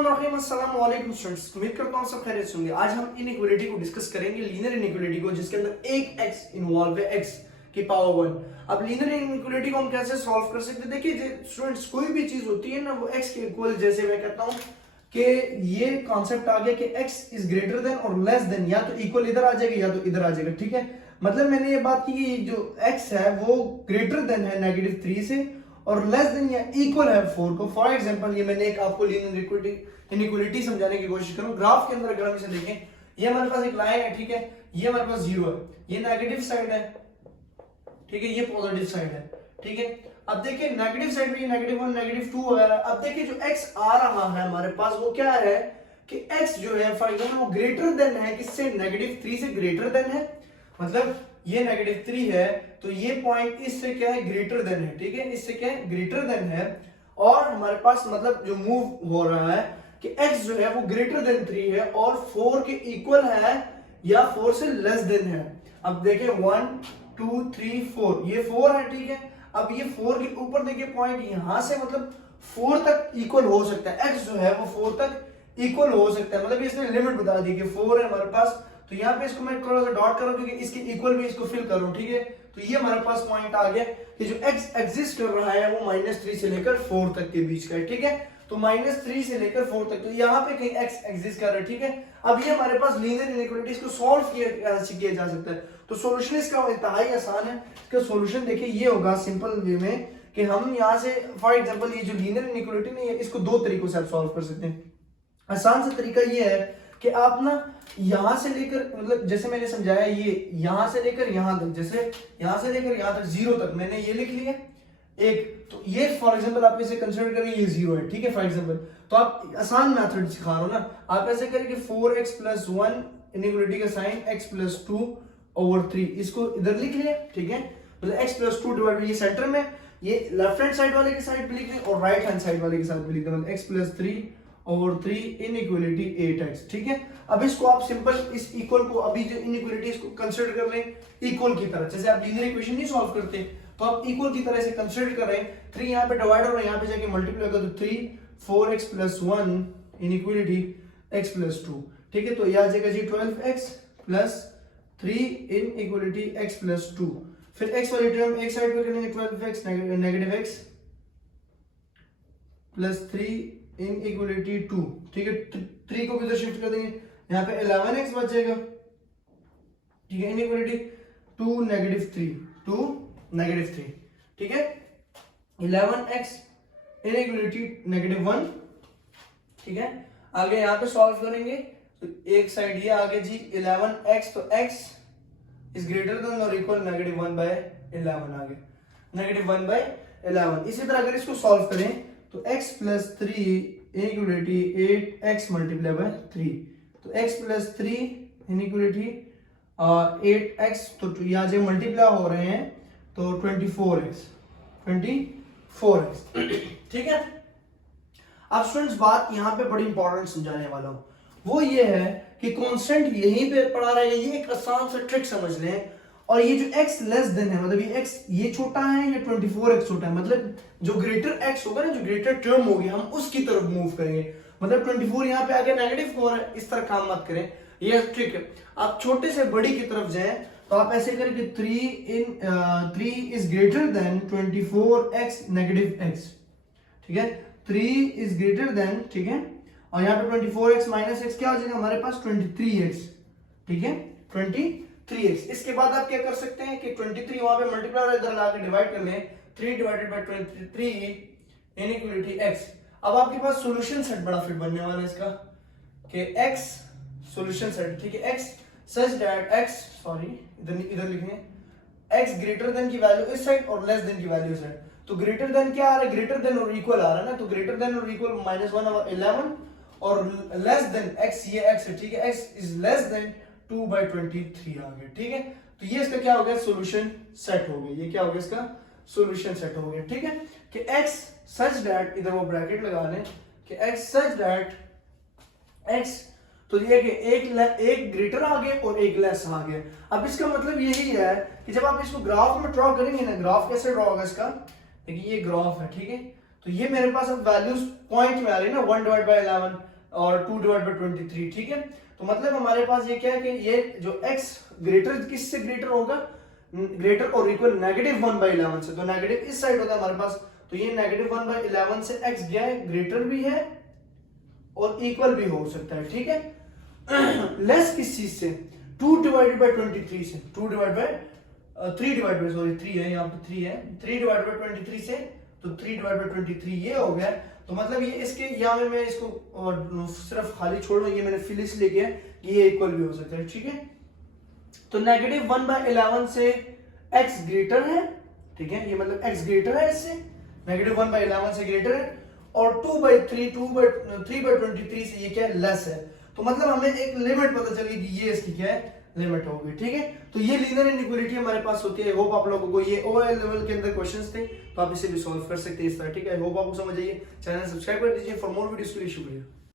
अस्सलाम वालेकुम स्टूडेंट्स, उम्मीद करता हूँ सब खैरियत से होंगे। आज हम इनइक्वालिटी को डिस्कस करेंगे, लीनियर इनइक्वालिटी को, जिसके अंदर एक x इन्वॉल्व है, x की पावर 1। अब लीनियर इनइक्वालिटी को हम कैसे सॉल्व कर सकते हैं? देखिए स्टूडेंट्स, कोई भी चीज होती है ना, वो x के इक्वल, जैसे मैं कहता हूँ कि ये कॉन्सेप्ट आ गया कि x इज ग्रेटर देन और लेस देन, या तो इक्वल इधर आ जाएगा या तो इधर आ जाएगा। ठीक है, मतलब मैंने ये बात की कि जो x है वो ग्रेटर देन है -3 से और लेस देन या इक्वल है 4 को। फॉर एग्जांपल, ये मैंने एक आपको लीनियर इनइक्वालिटी समझाने की कोशिश करूं। ग्राफ के अंदर अगर हम इसे देखें, ये हमारे पास एक लाइन है, ठीक है, ये हमारे पास 0 है, ये नेगेटिव साइड है, ठीक है, ये पॉजिटिव साइड है, ठीक है। अब देखिए नेगेटिव साइड में ये -1, -2 वगैरह। अब देखिए जो x आ रहा है हमारे पास, वो क्या है कि x जो है फॉर एग्जांपल वो ग्रेटर देन है, किससे? -3 से ग्रेटर देन है। मतलब ये -3 है तो ये पॉइंट इससे क्या है? ग्रेटर देन है, ठीक है, इससे क्या है? ग्रेटर देन है। और हमारे पास मतलब जो मूव हो रहा है कि x जो है वो ग्रेटर देन 3 है और 4 के इक्वल है या 4 से लेस देन है। अब देखिए 1 2 3 4, ये 4 है, ठीक है। अब ये 4 के ऊपर देखिए पॉइंट यहां से मतलब 4 तक इक्वल हो सकता है, x जो है वो 4 तक इक्वल हो सकता है। मतलब इसने लिमिट बता दी कि 4 है हमारे पास, तो यहाँ पे इसको मैं थोड़ा सा डॉट करूं क्योंकि इसके इक्वल भी इसको फिल करूं, ठीक है। तो ये हमारे पास पॉइंट आ गया कि जो x एग्जिस्ट कर रहा है वो -3 से लेकर 4 तक के बीच का है, ठीक है। तो -3 से लेकर 4 तक, तो यहाँ पे कहीं x एग्जिस्ट कर रहा है, ठीक है। अब ये हमारे पास लीनियर इनइक्वालिटीज को सॉल्व किया जा सकता है। तो सॉल्यूशन इसका इंतहाई आसान है। इसका सॉल्यूशन देखिए ये होगा सिंपल वे में कि हम यहाँ से फॉर एग्जांपल ये जो लीनियर इनइक्वालिटी नहीं है, इसको दो तरीकों से आप सॉल्व कर सकते हैं। आसान सा तरीका ये है कि आप ना यहां से लेकर, मतलब जैसे मैंने समझाया, ये यहां से लेकर यहां तक, जैसे यहां से लेकर यहां तक 0 तक मैंने ये लिख लिया एक, तो ये फॉर एग्जांपल आप इसे कंसीडर करें ये 0 है, ठीक है, फॉर एग्जांपल। तो आप आसान मेथड सिखा रहा हूं ना, आप ऐसे करें कि 4x + 1 इनइक्वालिटी का साइन x + 2/3, इसको इधर लिख लिया, ठीक है। मतलब x + 2 डिवाइड, ये सेंटर में, ये लेफ्ट हैंड साइड वाले के साइड पे लिख दें और राइट हैंड साइड वाले के साथ पे लिख दें, मतलब x + 3/3 इनइक्वालिटी 8x, ठीक है। अब इसको आप सिंपल इस इक्वल को, अभी जो इनइक्वालिटी इसको कंसीडर कर लें इक्वल की तरह, जैसे आप लीनियर इक्वेशन नहीं सॉल्व करते तो आप इक्वल की तरह से कंसीडर कर रहे हैं। 3 यहाँ पे डिवाइड हो रहा है, यहाँ पे जाके मल्टीप्लाई होगा, तो 3 4x + 1 इनइक्वालिटी x + 2, ठीक है। तो ये आ जाएगा जी 12x + 3 इनइक्वालिटी x + 2। फिर x वाली टर्म एक साइड पे करेंगे, 12x -x + 3 इनइक्वालिटी 2, ठीक है। 3 को किधर शिफ्ट कर देंगे, यहाँ पे 11x बचेगा, ठीक है, इनइक्वालिटी 2 -3, ठीक है। 11x इनइक्वालिटी -1, ठीक है। आगे यहाँ पे सॉल्व करेंगे तो एक साइड ये आगे जी 11x, तो x इज ग्रेटर देन और इक्वल -1/11 आ गया, -1/11। इसी तरह अगर इसको सॉल्व करें तो x + 3 इनइक्वालिटी 8x × 3, तो x + 3 इनइक्वालिटी 8x, तो यहाँ जो मल्टीप्लाई हो रहे हैं तो 24x, ठीक है। अब स्टूडेंट्स बात यहाँ पे बड़ी इंपॉर्टेंट समझाने वाला हूँ, वो ये है कि कांस्टेंट यहीं पे पड़ा रहेगा। ये एक आसान सा ट्रिक समझ लें। और ये जो x लेस देन है, मतलब ये x ये छोटा है या 24x छोटा है, मतलब जो ग्रेटर x होगा ना, जो ग्रेटर टर्म होगी, हम उसकी तरफ मूव करेंगे। मतलब 24 यहाँ पे आगे -4 है, इस तरह काम मत करें, ये ट्रिक है। आप छोटे से बड़ी की तरफ जाएं तो आप ऐसे करें कि 3 is greater than 24x -x, ठीक है। 3 इज ग्रेटर देन, ठीक है, और यहाँ पे 24x -x क्या हो जाएगा हमारे पास 23x, ठीक है, 23x। इसके बाद आप क्या कर सकते हैं कि 23 वहां पे मल्टीप्लाई और इधर लाके डिवाइड कर लें, 3 / 23 इनइक्वालिटी x। अब आपके पास सॉल्यूशन सेट बड़ा फिट बनने वाला है इसका कि x सॉल्यूशन सेट, ठीक है, x such that x, sorry इधर लिखेंगे, x ग्रेटर देन की वैल्यू इस साइड और लेस देन की वैल्यू इस साइड। तो ग्रेटर देन क्या आ रहा है? ग्रेटर देन और इक्वल आ रहा है ना, तो ग्रेटर देन और इक्वल -1/11 और लेस देन x, ये x है, ठीक है, x इज लेस देन 2/23 आ गया, ठीक है। तो ये इसका क्या हो गया? सॉल्यूशन सेट हो गया। ये क्या हो गया? इसका सॉल्यूशन सेट हो गया, ठीक है, कि x सच दैट, इधर वो ब्रैकेट लगा लें कि x सच दैट x, तो ये कि एक ग्रेटर आ गया और एक लेस आ गया। अब इसका मतलब यही है कि जब आप इसको ग्राफ में ड्रॉ करेंगे ना, ग्राफ कैसे ड्रॉ होगा इसका, देखिए ये ग्राफ है, ठीक है, तो ये मेरे पास अब वैल्यूज पॉइंट में आ रही है ना, 1/11 और 2/23, ठीक है। तो मतलब हमारे पास ये क्या है कि ये जो x ग्रेटर किससे ग्रेटर होगा, ग्रेटर और इक्वल -1/11 से, तो नेगेटिव इस साइड होता है हमारे पास, तो ये -1/11 से x गया है, ग्रेटर भी है और इक्वल भी हो सकता है, ठीक है। लेस किस चीज से, 2/23 से, 3 है यहाँ पे 3 है, 3/23 से, तो 3/23 ये हो गया। तो मतलब ये इसके यहाँ मैं इसको सिर्फ खाली छोड़ रहा हूँ, ये मैंने फिल इसलिए किया कि ये इक्वल भी हो सकता है, ठीक है। तो -1/11 से x ग्रेटर है, ठीक है, ये मतलब x ग्रेटर है इससे, -1/11 से ग्रेटर है, और 3/23 से ये क्या है, लेस है। तो मतलब हमें एक लिमिट पता चली कि ये इसकी क्या है, लिमिट होगी, ठीक है। तो ये लीनियर इनइक्वालिटी हमारे पास होती है। होप आप लोगों को ये ओएल लेवल के अंदर क्वेश्चंस थे, तो आप इसे भी सॉल्व कर सकते हैं इस तरह, ठीक है। होप आपको समझ आइए। चैनल सब्सक्राइब कर दीजिए फॉर मोर वीडियोस के लिए। शुक्रिया।